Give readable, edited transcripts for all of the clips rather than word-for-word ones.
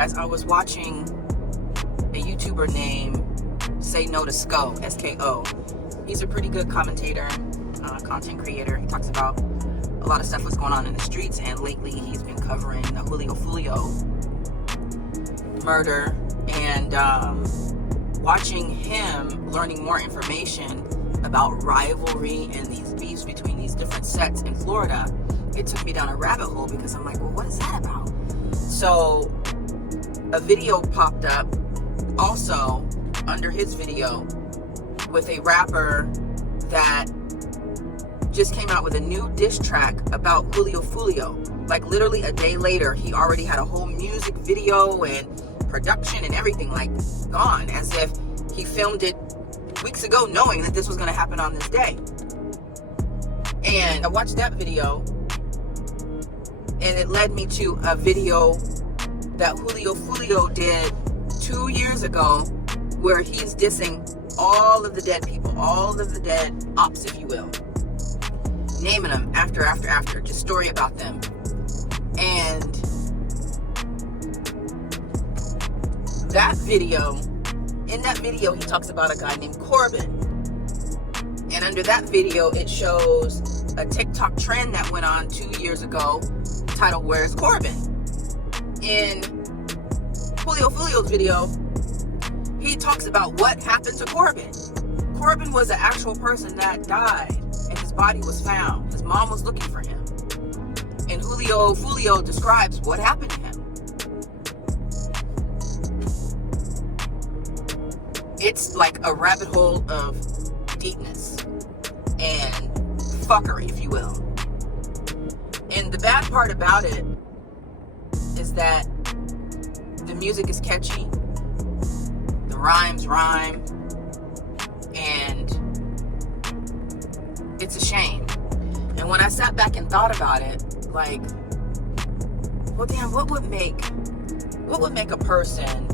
guys, I was watching a YouTuber named Say No to Sko, S-K-O. He's a pretty good commentator, content creator. He talks about a lot of stuff that's going on in the streets, and lately he's been covering the Julio Foolio murder, and watching him, learning more information about rivalry and these beefs between these different sets in Florida, it took me down a rabbit hole because I'm like, well, what is that about? So a video popped up also under his video with a rapper that just came out with a new diss track about Julio Foolio. Like literally a day later, he already had a whole music video and production and everything like gone, as if he filmed it weeks ago knowing that this was going to happen on this day. And I watched that video, and it led me to a video that Julio Foolio did 2 years ago where he's dissing all of the dead people, all of the dead ops, if you will, naming them after, just story about them. And that video, in that video, he talks about a guy named Corbin. And under that video, it shows a TikTok trend that went on 2 years ago titled, "Where's Corbin?" In Julio Foolio's video, he talks about what happened to Corbin. Corbin was an actual person that died, and his body was found. His mom was looking for him. And Julio Foolio describes what happened to him. It's like a rabbit hole of deepness and fuckery, if you will. And the bad part about it is that the music is catchy, the rhymes rhyme, and it's a shame. And when I sat back and thought about it, like, well, damn, what would make a person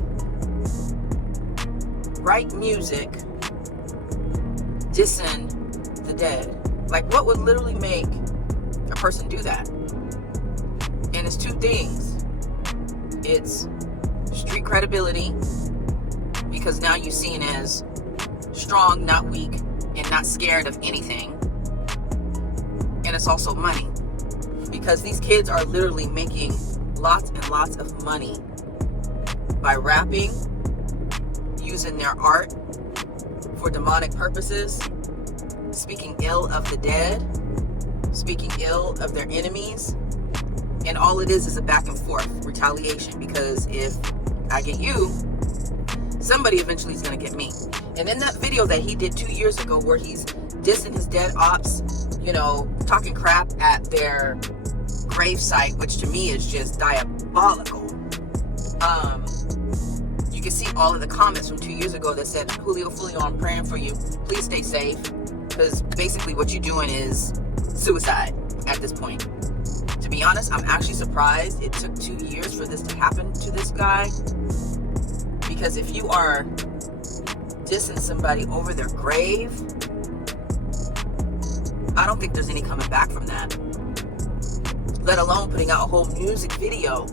write music dissing the dead? Like, what would literally make a person do that? And it's two things. It's street credibility, because now you're seen as strong, not weak, and not scared of anything. And it's also money, because these kids are literally making lots and lots of money by rapping, using their art for demonic purposes, speaking ill of the dead, speaking ill of their enemies. And all it is a back and forth retaliation, because if I get you, somebody eventually is going to get me. And in that video that he did 2 years ago where he's dissing his dead ops, you know, talking crap at their gravesite, which to me is just diabolical. You can see all of the comments from 2 years ago that said, "Julio Foolio, I'm praying for you. Please stay safe." Because basically what you're doing is suicide at this point. To be honest, I'm actually surprised it took 2 years for this to happen to this guy. Because if you are dissing somebody over their grave, I don't think there's any coming back from that. Let alone putting out a whole music video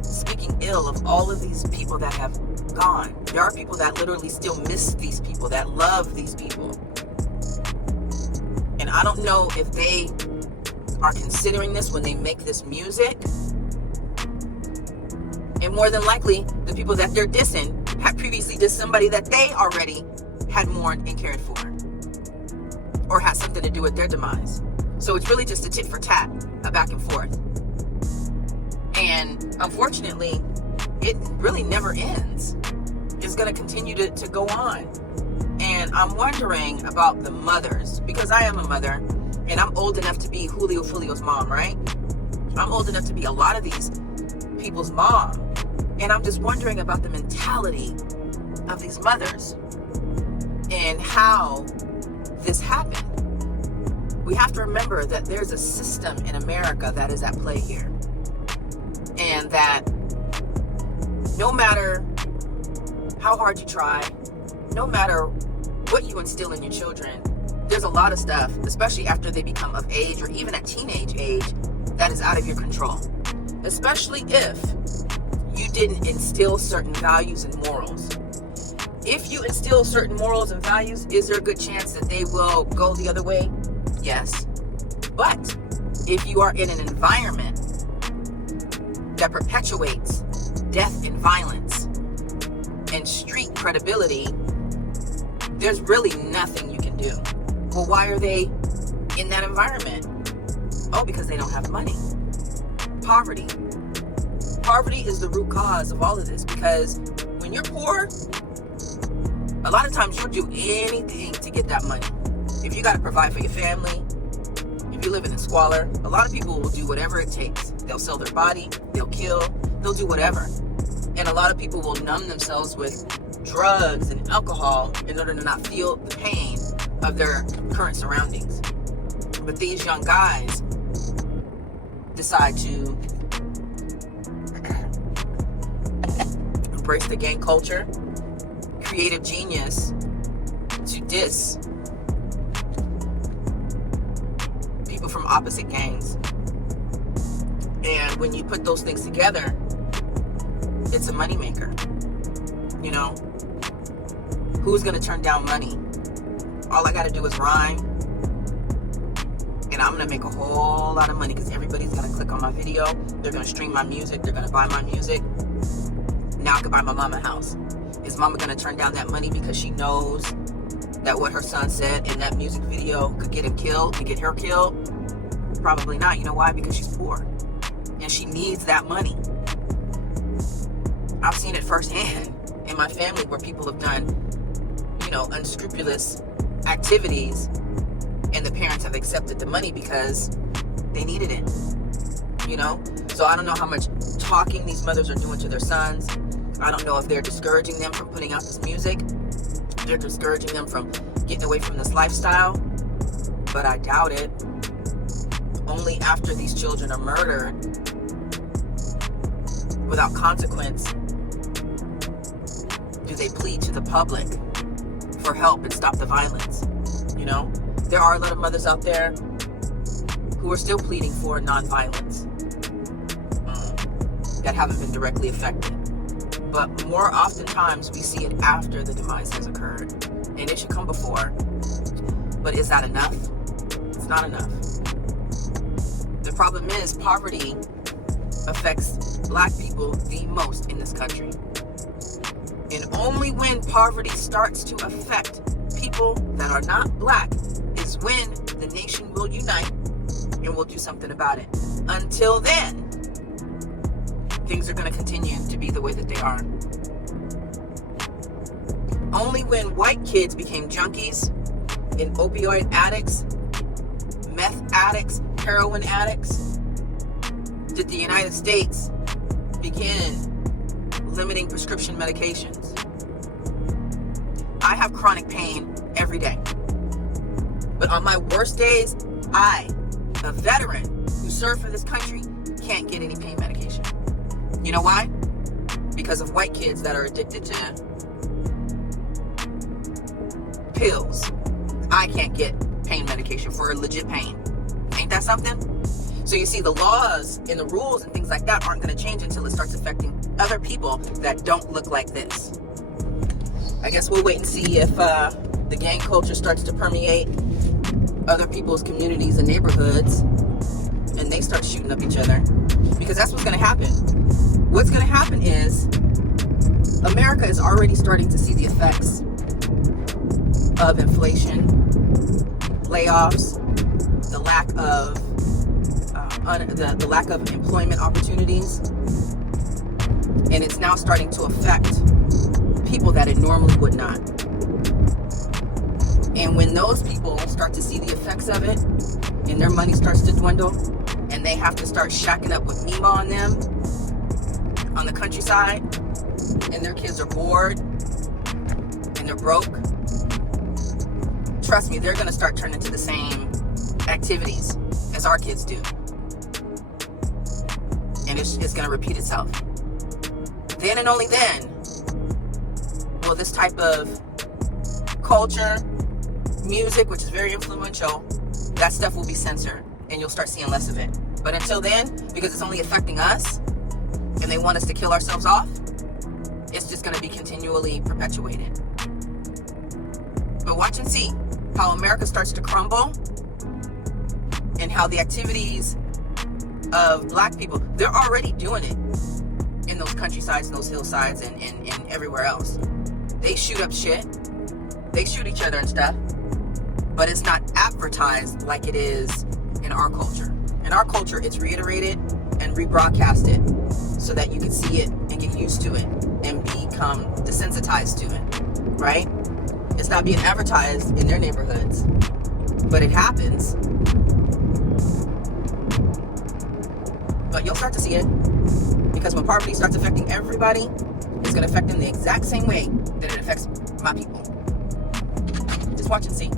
speaking ill of all of these people that have gone. There are people that literally still miss these people, that love these people. And I don't know if they are considering this when they make this music. And more than likely, the people that they're dissing have previously dissed somebody that they already had mourned and cared for, or had something to do with their demise. So it's really just a tit for tat, a back and forth. And unfortunately, it really never ends. It's going to continue to go on. And I'm wondering about the mothers, because I am a mother, and I'm old enough to be Julio Foolio's mom, right? I'm old enough to be a lot of these people's mom. And I'm just wondering about the mentality of these mothers and how this happened. We have to remember that there's a system in America that is at play here. And that no matter how hard you try, no matter what you instill in your children, there's a lot of stuff, especially after they become of age or even at teenage age, that is out of your control. Especially if you didn't instill certain values and morals. If you instill certain morals and values, is there a good chance that they will go the other way? Yes. But if you are in an environment that perpetuates death and violence and street credibility, there's really nothing you can do. Well, why are they in that environment? Oh, because they don't have money. Poverty. Poverty is the root cause of all of this, because when you're poor, a lot of times you'll do anything to get that money. If you got to provide for your family, if you live in squalor, a lot of people will do whatever it takes. They'll sell their body, they'll kill, they'll do whatever. And a lot of people will numb themselves with drugs and alcohol in order to not feel the pain of their current surroundings. But these young guys decide to embrace the gang culture, creative genius, to diss people from opposite gangs. And when you put those things together, it's a moneymaker. You know, who's gonna turn down money? All I gotta do is rhyme, and I'm gonna make a whole lot of money because everybody's gonna click on my video. They're gonna stream my music. They're gonna buy my music. Now I can buy my mama a house. Is mama gonna turn down that money because she knows that what her son said in that music video could get him killed, could get her killed? Probably not. You know why? Because she's poor and she needs that money. I've seen it firsthand in my family where people have done, unscrupulous activities, and the parents have accepted the money because they needed it. So I don't know how much talking these mothers are doing to their sons. I don't know if they're discouraging them from putting out this music. They're discouraging them from getting away from this lifestyle, but I doubt it. Only after these children are murdered without consequence do they plead to the public for help and stop the violence. There are a lot of mothers out there who are still pleading for nonviolence that haven't been directly affected. But more oftentimes we see it after the demise has occurred, and it should come before. But is that enough? It's not enough. The problem is poverty affects Black people the most in this country. And only when poverty starts to affect people that are not Black is when the nation will unite and will do something about it. Until then, things are going to continue to be the way that they are. Only when white kids became junkies and opioid addicts, meth addicts, heroin addicts, did the United States begin limiting prescription medications. I have chronic pain every day. But on my worst days, I, a veteran who served for this country, can't get any pain medication. You know why? Because of white kids that are addicted to pills. I can't get pain medication for legit pain. Ain't that something? So you see, the laws and the rules and things like that aren't going to change until it starts affecting other people that don't look like this. I guess we'll wait and see if the gang culture starts to permeate other people's communities and neighborhoods, and they start shooting up each other. Because that's what's going to happen. What's going to happen is America is already starting to see the effects of inflation, layoffs, the lack of employment opportunities, and it's now starting to affect people that it normally would not. And when those people start to see the effects of it, and their money starts to dwindle, and they have to start shacking up with Mima on them on the countryside, and their kids are bored and they're broke, trust me, they're going to start turning to the same activities as our kids do. And it's going to repeat itself. Then and only then will this type of culture, music, which is very influential, that stuff will be censored and you'll start seeing less of it. But until then, because it's only affecting us, and they want us to kill ourselves off, it's just going to be continually perpetuated. But watch and see how America starts to crumble, and how the activities of black people, they're already doing it in those countrysides and those hillsides and everywhere else. They shoot up shit. They shoot each other and stuff. But it's not advertised like it is in our culture. In our culture, it's reiterated and rebroadcasted so that you can see it and get used to it and become desensitized to it, right? It's not being advertised in their neighborhoods, but it happens. But you'll start to see it, because when poverty starts affecting everybody, it's going to affect them the exact same way that it affects my people. Just watch and see.